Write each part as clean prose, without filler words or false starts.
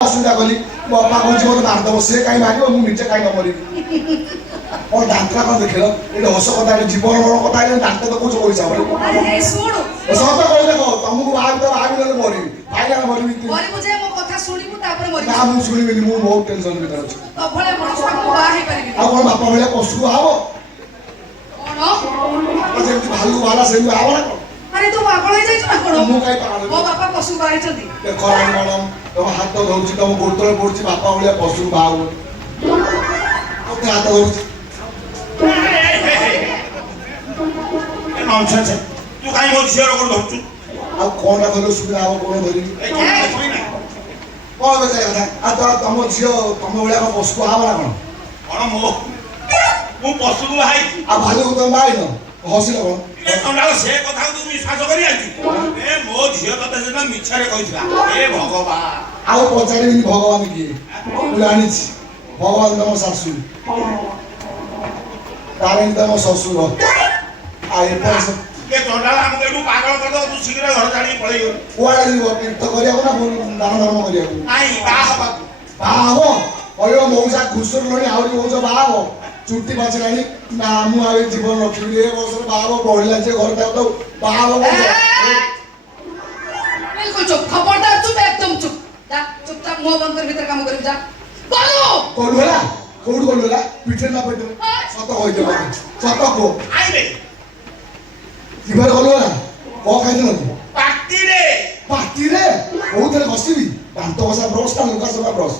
असुविधा कली बापा कौन मत मारदेव सी कहीं मार मुझे कहीं न मर और डाक्तर कौन देख ये हस कथा जीवन मरण कथा डाक्तर तो कौन पैसा सत कह देख तुमको बाहर मरी फाइनाल मरी ना मुझे शुणी मुझे बहुत टेंशन भर अच्छी कौन बापा भाई पशु बाहब जमी भालू बाहला से बाहब ना अरे तू पागल हो जाइछ ना कोन मु काई पागल मो बापा पशु बाही छथि देखो रानी मैडम तुम हाथ धरछि तुम गोतले पड़छि बापा भलिया पशु बाहब ओके हाथ धरछि नॉनसेंस तू काई मो झियर कोन धरछु आ कोन ना धरलो सुबिना अब कोन धरि कोन बजे कथा आ तो तुम झियो तुम भलिया पशु बाहब ना कोन कोन मो पशु बाही आ भालू तुम बाही न हसिलो कोन कंडाल से कथा तू विश्वास करी आइछु ए मो झियो तते से मिछारे कहितला ए भगवान आउ पचारि भगवान की बुलानी भगवान तम सासू तारिणी तम ससुर आ ए पैसा के कंडाल हम केडू पागल कर दो तू शीघ्र घर जानी पळै गयो कुआडे जीव तीर्थ करिया ना दान धर्म करिया नाही बाहा बाहो अयो मौसा खुसर लणी आउरी मौसा बाहो चुट्टी बाचलानी ना मु आवे जीवन रखिबी ए वर्ष बाहो पढिला जे घर जाऊ तो बाहो बिल्कुल चुप खबरदार चुप एकदम चुप जा चुपचाप मुंह बंद कर भीतर काम कर जा बोलो कोड होला कोड होला पिठे ना पडे सत होय जे सत को आई रे किबार होला को खाइ न पाटी रे कोउतरे खसिबी दांत कसा ब्रश ता लुका सफा ब्रश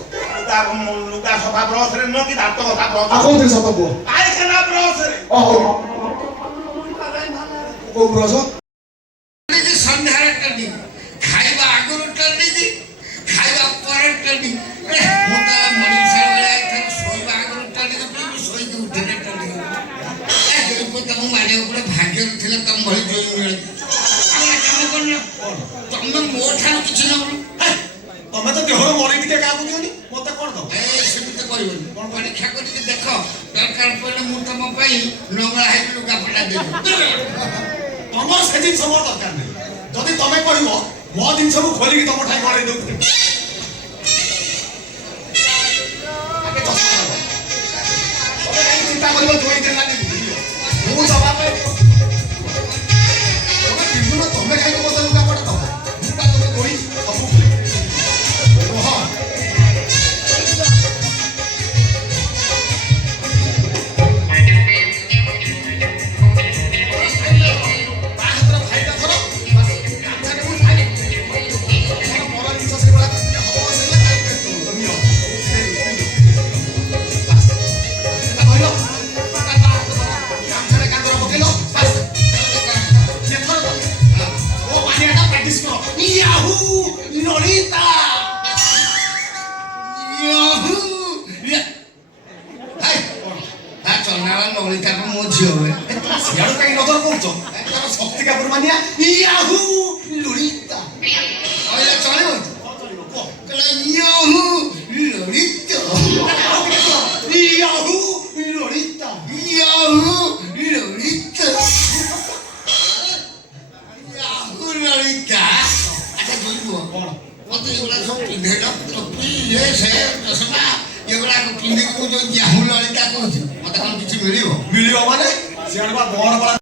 लुगा सफा ब्रश रे न कि दांत कथा ब्रश आ कोउतरे सत को आई केना ब्रश रे ओहो को ब्रश सन्ध्यार टर्निंग खाइबा आगुर टर्निंग खाइबा पर टर्निंग मोटा मनीषा वाला इथर सोइबा आगुर टर्निंग पे सोइ के उठने टर्निंग ए जोई को तम माने ऊपर भाग्य थिले तम भली जोई मिले हमरा काम करन तम मो ठान किछ न तमे तो देहर मरी टिके काम दियोनी मते कोन दो ए सेमिते करिवनी कोन परीक्षा करि के देखो दरकार पहिले मु तम पई नंगला हाइट लुका पटा देबो तमर से दिन समर दरकार नै जदि तमे कहिवो मो दिन सब खोली कि तम ठाई गडै दउ आके चश्मा लाओ तमे काई चिंता करिवो जोई देला नै मु जवाब तमे बिल्कुल तमे काई को बदल लुका पटा दो मुका तमे कोई सब ओह सियाड़ कहीं नजर पड़छ तार शक्ति का प्रमाणिया याहू लुरिता ओले चले कला याहू लुरिता याहू लुरिता याहू लुरिता याहू लुरिता अच्छा जोइबो कोन मते एगुला सब पिंधेला टोपी ये से चश्मा एगुला को पिंधे को जो याहू लुरिता कहछ मते कोन किछि मिलियो मिलियो माने सियाड़ बा मोर बड़ा